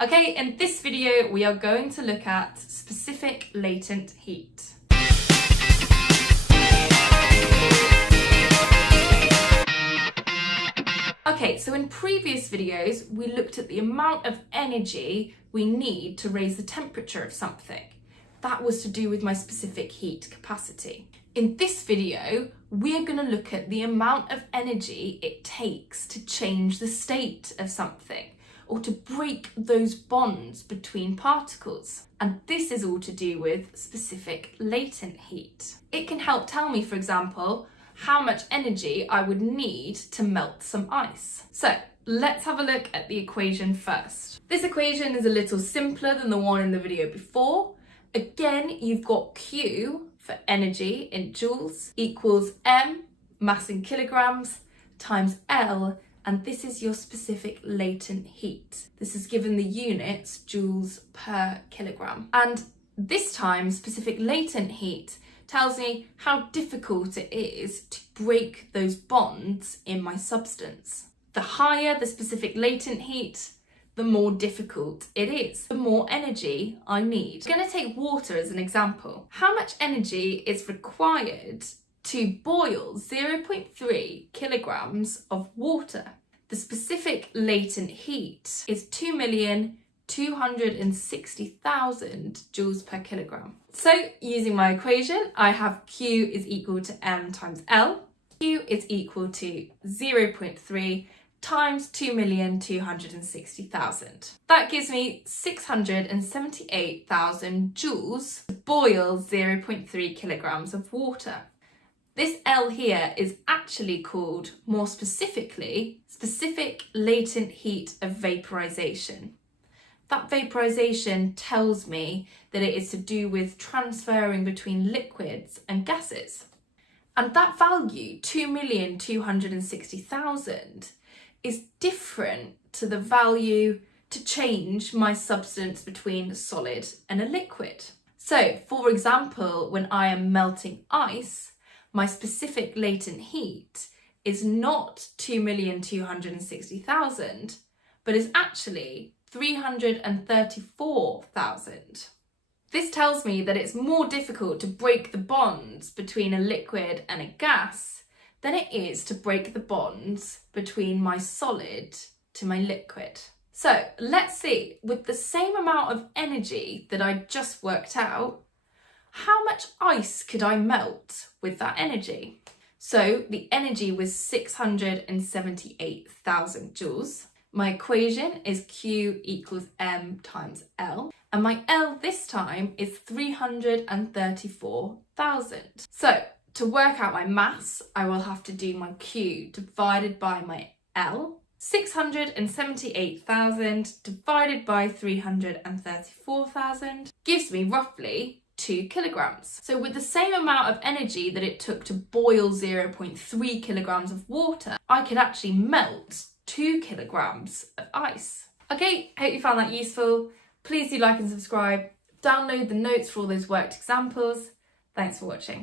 Okay, in this video we are going to look at specific latent heat. Okay, so in previous videos we looked at the amount of energy we need to raise the temperature of something. That was to do with my specific heat capacity. In this video, we're going to look at the amount of energy it takes to change the state of something, or to break those bonds between particles. And this is all to do with specific latent heat. It can help tell me, for example, how much energy I would need to melt some ice. So let's have a look at the equation first. This equation is a little simpler than the one in the video before. Again, you've got Q for energy in joules equals M, mass in kilograms, times L, and this is your specific latent heat. This is given the units, joules per kilogram. And this time, specific latent heat tells me how difficult it is to break those bonds in my substance. The higher the specific latent heat, the more difficult it is, the more energy I need. I'm going to take water as an example. How much energy is required to boil 0.3 kilograms of water? The specific latent heat is 2,260,000 joules per kilogram. So using my equation, I have Q is equal to M times L. Q is equal to 0.3 times 2,260,000. That gives me 678,000 joules to boil 0.3 kilograms of water. This L here is actually called, more specifically, specific latent heat of vaporization. That vaporization tells me that it is to do with transferring between liquids and gases. And that value, 2,260,000, is different to the value to change my substance between a solid and a liquid. So, for example, when I am melting ice, my specific latent heat is not 2,260,000, but is actually 334,000. This tells me that it's more difficult to break the bonds between a liquid and a gas than it is to break the bonds between my solid to my liquid. So let's see, with the same amount of energy that I just worked out, how much ice could I melt with that energy? So the energy was 678,000 joules. My equation is Q equals M times L, and my L this time is 334,000. So to work out my mass, I will have to do my Q divided by my L. 678,000 divided by 334,000 gives me roughly 2 kilograms. So with the same amount of energy that it took to boil 0.3 kilograms of water, I could actually melt 2 kilograms of ice. Okay, hope you found that useful. Please do like and subscribe. Download the notes for all those worked examples. Thanks for watching.